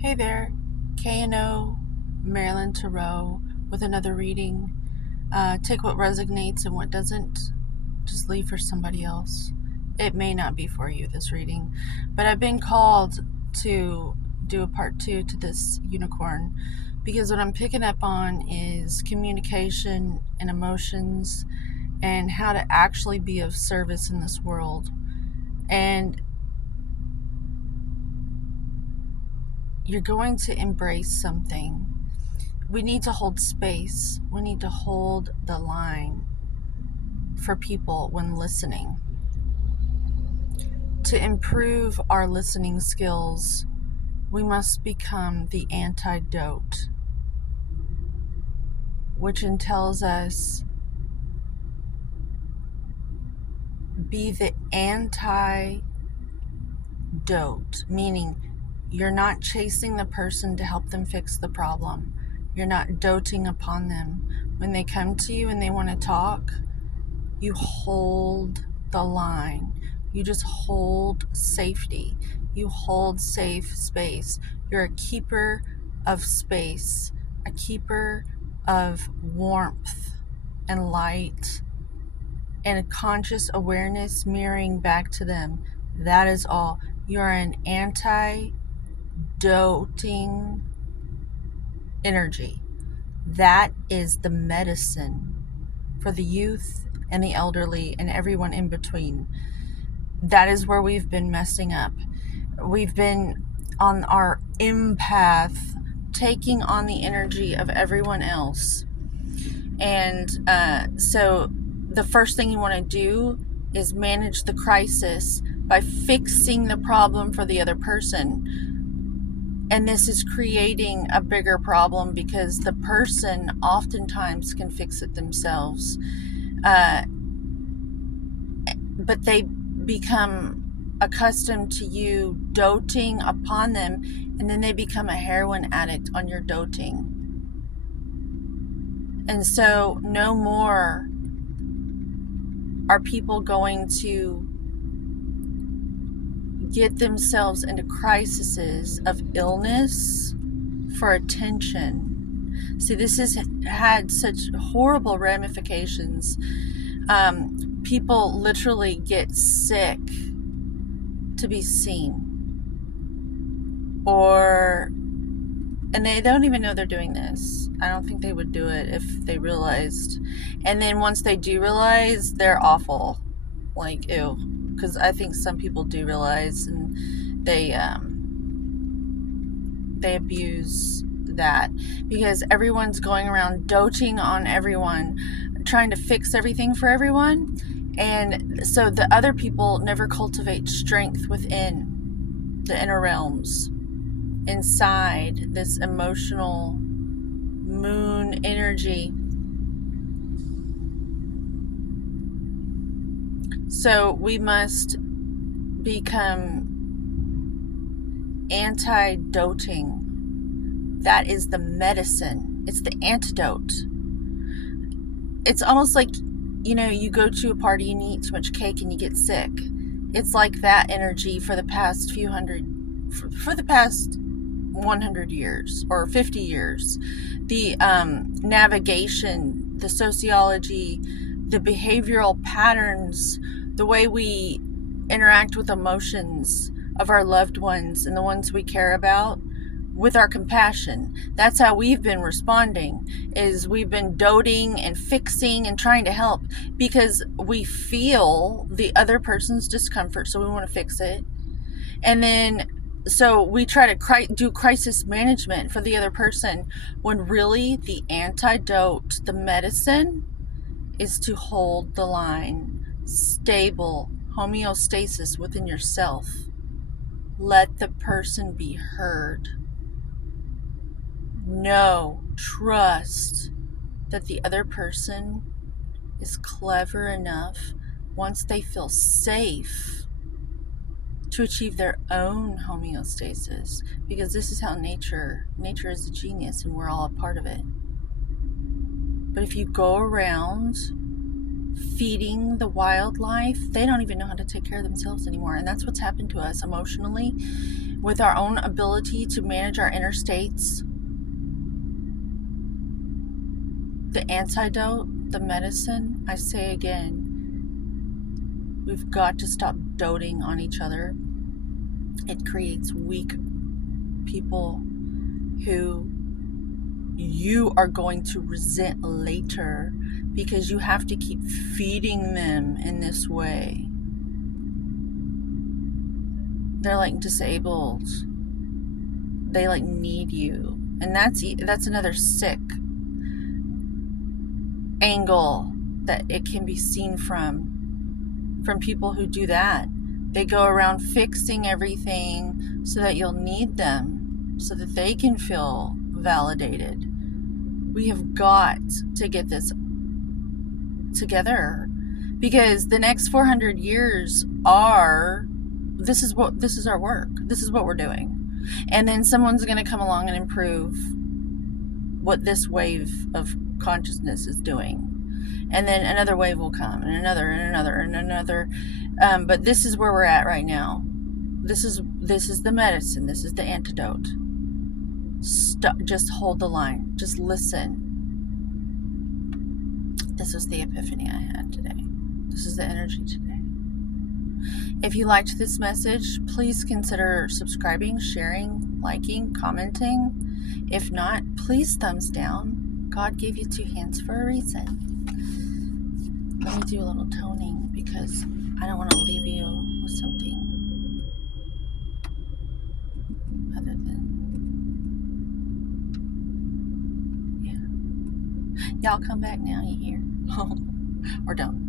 Hey there, K&O, Marilyn with another reading. Take what resonates and what doesn't. Just leave for somebody else. It may not be for you, this reading, but I've been called to do a part 2 to this unicorn because what I'm picking up on is communication and emotions and how to actually be of service in this world. And you're going to embrace something. We need to hold space. We need to hold the line for people when listening. To improve our listening skills, we must become the antidote, which entails us be the antidote, meaning you're not chasing the person to help them fix the problem. You're not doting upon them. When they come to you and they want to talk, you hold the line. You just hold safety. You hold safe space. You're a keeper of space, a keeper of warmth and light and a conscious awareness mirroring back to them. That is all. You're an anti-doting energy. That is the medicine for the youth and the elderly and everyone in between. That is where we've been messing up. We've been on our empath, taking on the energy of everyone else. And so the first thing you want to do is manage the crisis by fixing the problem for the other person. And this is creating a bigger problem because the person oftentimes can fix it themselves. But they become accustomed to you doting upon them, and then they become a heroin addict on your doting. And so no more are people going to get themselves into crises of illness for attention. See, this has had such horrible ramifications. People literally get sick to be seen, and they don't even know they're doing this. I don't think they would do it if they realized. And then once they do realize, they're awful. Like, ew. Because I think some people do realize, and they abuse that because everyone's going around doting on everyone, trying to fix everything for everyone. And so the other people never cultivate strength within the inner realms, inside this emotional moon energy. So we must become anti-doting. That is the medicine. It's the antidote. It's almost like, you go to a party and you eat too much cake and you get sick. It's like that energy for the past for the past 100 years or 50 years. The navigation, the sociology, the behavioral patterns, the way we interact with emotions of our loved ones and the ones we care about, with our compassion. That's how we've been responding, is we've been doting and fixing and trying to help because we feel the other person's discomfort, so we want to fix it. And then so we try to do crisis management for the other person, when really the antidote, the medicine, is to hold the line, stable homeostasis within yourself. Let the person be heard. Know, trust that the other person is clever enough, once they feel safe, to achieve their own homeostasis, because this is how nature is a genius and we're all a part of it. But if you go around feeding the wildlife, they don't even know how to take care of themselves anymore. And that's what's happened to us emotionally. with our own ability to manage our inner states. The antidote, the medicine, I say again, we've got to stop doting on each other. It creates weak people who you are going to resent later because you have to keep feeding them in this way. They're like disabled. They like need you. And that's another sick angle that it can be seen from people who do that. They go around fixing everything so that you'll need them, so that they can feel validated. We have got to get this together, because the next 400 years this is our work. This is what we're doing. And then someone's going to come along and improve what this wave of consciousness is doing. And then another wave will come, and another, and another, and another. But this is where we're at right now. This is the medicine. This is the antidote. Stop, just hold the line. Just listen. This was the epiphany I had today. This is the energy today. If you liked this message, please consider subscribing, sharing, liking, commenting. If not, please thumbs down. God gave you two hands for a reason. Let me do a little toning, because I don't want to leave you with something other than, yeah. Y'all come back now, you hear? Or don't.